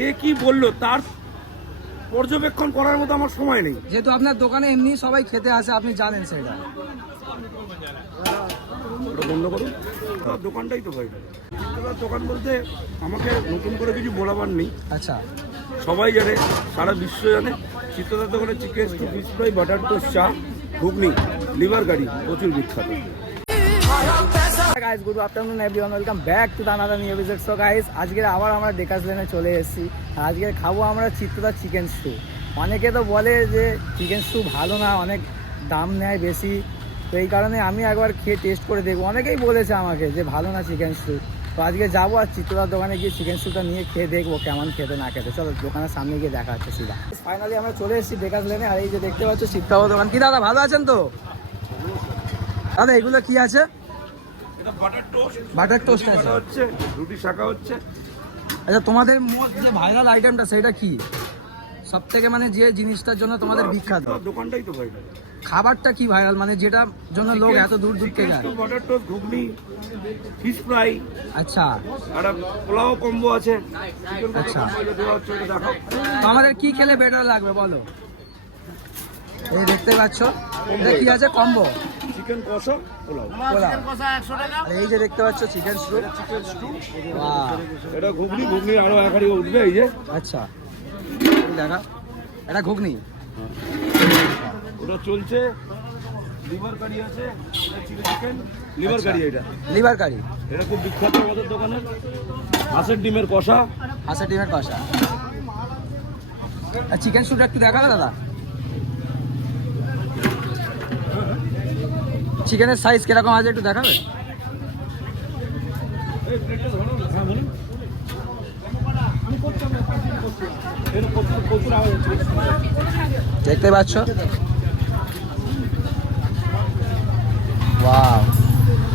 কে কি বললো তার পর্যবেক্ষণ করার মতো আমার সময় নেই। যেহেতু আপনার দোকানে এমনি সবাই খেতে আসে, আপনি জানেন সেটা। ওটা বন্ধ করুন, দোকানটাই তো ভাই। দোকান বলতে আমাকে নতুন করে কিছু বলাবার নেই। আচ্ছা, সবাই জানে, সারা বিশ্ব জানে চিত্তদার দোকানে chicken stew, fish fry, butter toast, চা, ঘুগনি, লিভার কারি প্রচুর বিখ্যাত। Guys, good afternoon everyone, welcome back to the another new visit. So guys, আজকে আবার আমরা ডেকার্স লেনে চলে এসেছি। আজকে খাবো আমরা চিত্তদার চিকেন স্টু। অনেকে তো বলে যে চিকেন স্টু ভালো না, অনেক দাম নেয় বেশি, তো এই কারণে আমি একবার খেয়ে টেস্ট করে দেখবো। অনেকেই বলেছে আমাকে যে ভালো না চিকেন স্টু, তো আজকে যাবো আর চিত্তদার দোকানে গিয়ে চিকেন স্টুটা নিয়ে খেয়ে দেখবো কেমন খেতে না খেতে। চলো দোকানের সামনে গিয়ে দেখা হচ্ছে সিধা। ফাইনালি আমরা চলে এসেছি ডেকার্স লেনে, আর এই যে দেখতে পাচ্ছ চিত্তদার দোকান। কি দাদা ভালো আছেন তো? দাদা এগুলো কি আছে? এটা বাটার টোস্ট, বাটার টোস্ট আছে, হচ্ছে রুটি শাকা হচ্ছে। আচ্ছা, তোমাদের মোস্ট যে ভাইরাল আইটেমটা সেটা কি? সব থেকে মানে যে জিনিসটার জন্য তোমাদের বিখ্যাত দোকানটাই তো ভাই। খাবারটা কি ভাইরাল, মানে যেটার জন্য লোক এত দূর দূর থেকে যায়? বাটার টোস্ট, ঘুগনি, ফিশ ফ্রাই, আচ্ছা, আর পোলাও কম্বো আছে। আচ্ছা, দেখাও তো আমাদের কি খেলে বেটার লাগবে বলো? এই দেখতে পাচ্ছ এটা কি আছে? কম্বো চিকেন কষা, পোলাও। আর এই যে দেখতে পাচ্ছ চিকেন স্টু। চিকেন স্টু, বাহ, এটা ঘুগনি, ঘুগনি আরো এক হাঁড়ি উঠবে। এই যে আচ্ছা, দেখা এটা ঘুগনি, ওটা চলছে। লিভার কারি আছে, এটা চিলি চিকেন লিভার কারি। এটা লিভার কারি, এটা খুব বিখ্যাত আমাদের দোকানে। হাঁসের ডিমের কষা, হাঁসের ডিমের কষা। আর চিকেন স্টুটা একটু দেখাবে দাদা? চিকেনের সাইজ কিরকম আছে একটু দেখাবে? দেখতে পাচ্ছ, ওয়াও,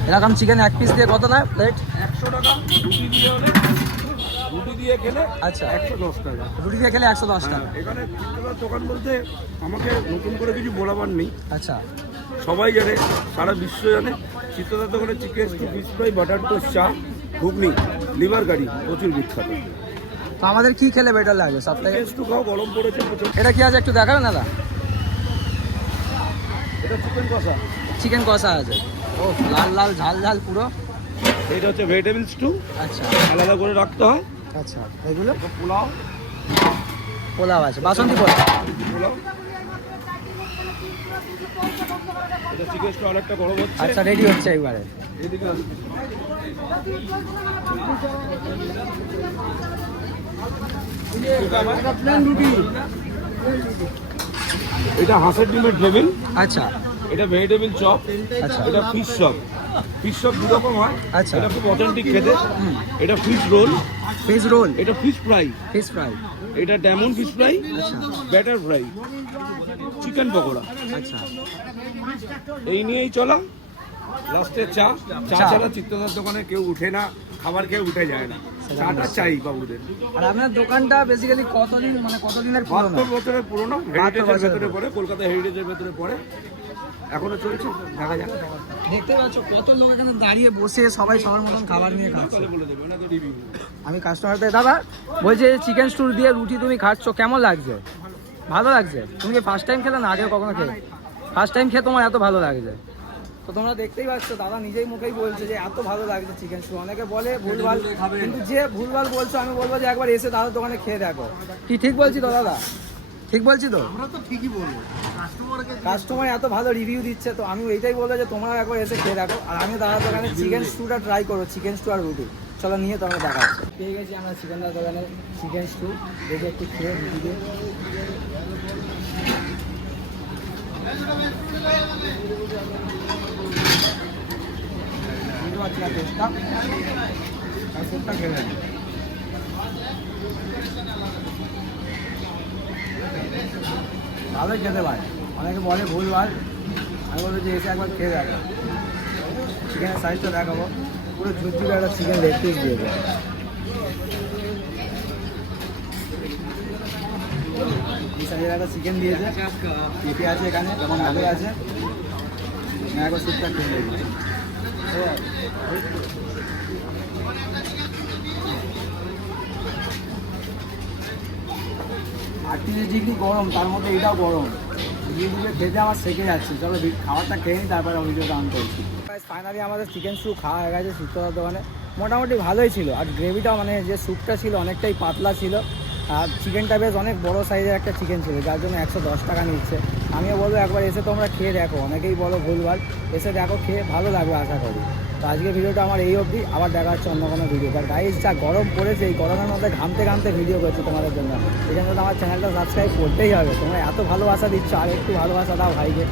এরকম চিকেন এক পিস দিয়ে কত না প্লেট? 100 টাকা। রুটি দিয়ে হলে, রুটি দিয়ে খেলে আচ্ছা, 110 টাকা। রুটি দিয়ে খেলে 110 টাকা। এখানে চিত্তদার দোকান বলতে আমাকে নতুন করে কিছু বলাবার নেই। আচ্ছা, সবাই জানে, সারা বিশ্ব জানে চিত্তদার দোকানে chicken stew, fish fry, butter toast, চা, ঘুগনি, লিভার কারি প্রচুর বিখ্যাত। তো আমাদের কি খেলে বেটার লাগবে সব থেকে? চিকেন স্টু খাও, গরম পড়েছে প্রচুর। এটা কি আছে একটু দেখাবে দাদা? এটা চিকেন কষা, চিকেন কষা আছে, ও লাল লাল ঝাল ঝাল পুরো। এটা হচ্ছে ভেজিটেবল স্টু, আচ্ছা, আলাদা করে রাখতে হয়। আচ্ছা, এগুলো পোলাও, পোলাও আছে, বাসন্তী পোলাও। পোলাও। এটা চিকেন স্টু অনেকটা গরম হচ্ছে। আচ্ছা, রেডি হচ্ছে একবারে। এদিকে আসুন। এটা হাঁসের ডিমের টেবিল, আচ্ছা, এটা ভেজিটেবল চপ, আচ্ছা, এটা ফিশ চপ। ফিশ চপ দু রকম হয়, আচ্ছা, এটা খুব অথেন্টিক খেতে। এটা ফিশ রোল, ফিশ রোল, এটা ফিশ ফ্রাই, ফিশ ফ্রাই, এটা ডায়মন্ড ফিশ ফ্রাই, আচ্ছা, ব্যাটার ফ্রাই, চিকেন পকোড়া। আচ্ছা, এই নিয়েই চলা। লাস্টে চা। চা চা। ছাড়া চিত্তদার দোকানে কেউ উঠে না, খাবার খেয়ে উঠে যায় না। চাটা চাই বাবুদের। আর আপনার দোকানটা বেসিক্যালি কতদিন, মানে কতদিনের পুরনো? 72 বছরের পুরনো, 72 হেরিটেজের বছরের ভেতরে পড়ে, কলকাতা হেরিটেজের ভেতরে পড়ে, এখনো চলছে। দেখা যাক। দেখতে পাচ্ছ কত লোক এখানে দাঁড়িয়ে বসে সবাই সবার মতন খাবার নিয়ে খাচ্ছে। তাহলে বলে দেবে, ওটা তো রিভিউ। আমি কাস্টমারদের, দাদা বলছে চিকেন স্টু দিয়ে রুটি তুমি খাচ্ছ, কেমন লাগছে? ভালো লাগছে? তুমি কি ফার্স্ট টাইম খেলে না আগে কখনো খেলে? ফার্স্ট টাইম খেয়ে তোমার এত ভালো লাগছে? তো তোমরা দেখতেই পাচ্ছ, দাদা নিজেই মুখেই বলছে যে এত ভালো লাগছে চিকেন স্টু। অনেকে বলে ভুলভাল, কিন্তু যে ভুলভাল বলছো আমি বলবো যে একবার এসে দাদার দোকানে খেয়ে দেখো। কি ঠিক বলছি তো দাদা? ঠিক বলছি তো? আমরা তো ঠিকই বলবো, কাস্টমার এত ভালো রিভিউ দিচ্ছে, তো আমি এইটাই বলবো যে তোমরা একবার এসে খেয়ে দেখো। আর আমি দাদার দোকানে চিকেন স্টুটা ট্রাই করো, চিকেন স্টু আর রুটি। চলো নিয়ে তোমরা দেখা হচ্ছে। পেয়ে গেছি আমরা চিকেনদার দোকানে চিকেন স্টু, দেখে একটু খেয়ে রুটি দিয়ে। বুঝতে পারছি না টেস্টটা, আর স্যুপটা খেয়ে নেবো। ভালোই খেতে পারে, অনেকে বলে ভুলভাল, আমি বলবো যে এসে একবার খেয়ে দেখো। চিকেনের সাইজটা দেখাবো, পুরো ঝুরঝুরে একটা চিকেন লেগ পিস দিয়েছে। এই সাইজের একটা চিকেন দিয়েছে, পেঁপে আছে এখানে, যেমন আলু আছে। একবার স্যুপটা খেয়ে দেখি। 38 ডিগ্রি গরম, তার মধ্যে এটাও গরম। ধীরে ধীরে খেতে আমার সেঁকে যাচ্ছে। চলো খাবারটা খেয়ে নিই, তারপরে ভিডিওটা অন করছি। ফাইনালি আমাদের চিকেন স্যুপ খাওয়া হয়ে গেছে চিত্তদার দোকানে। মোটামুটি ভালোই ছিল, আর গ্রেভিটাও মানে যে স্যুপটা ছিল অনেকটাই পাতলা ছিল, আর চিকেনটা বেশ অনেক বড় সাইজের একটা চিকেন ছিল, যার জন্য 110 টাকা নিচ্ছে। আমিও বলবো একবার এসে তোমরা খেয়ে দেখো, অনেকেই বলো ভুলবার, এসে দেখো, খেয়ে ভালো লাগবে আশা করি। তো আজকে ভিডিওটা আমার এই অবধি, আবার দেখা হচ্ছে অন্য কোনো ভিডিও। আর গাইস যা গরম পড়েছে, এই গরমের মধ্যে ঘামতে ঘামতে ভিডিও করছি তোমাদের জন্য। এই জন্য আমার চ্যানেলটা সাবস্ক্রাইব করতেই হবে। তোমরা এত ভালোবাসা দিচ্ছ, আর একটু ভালোবাসা দাও ভাইকে।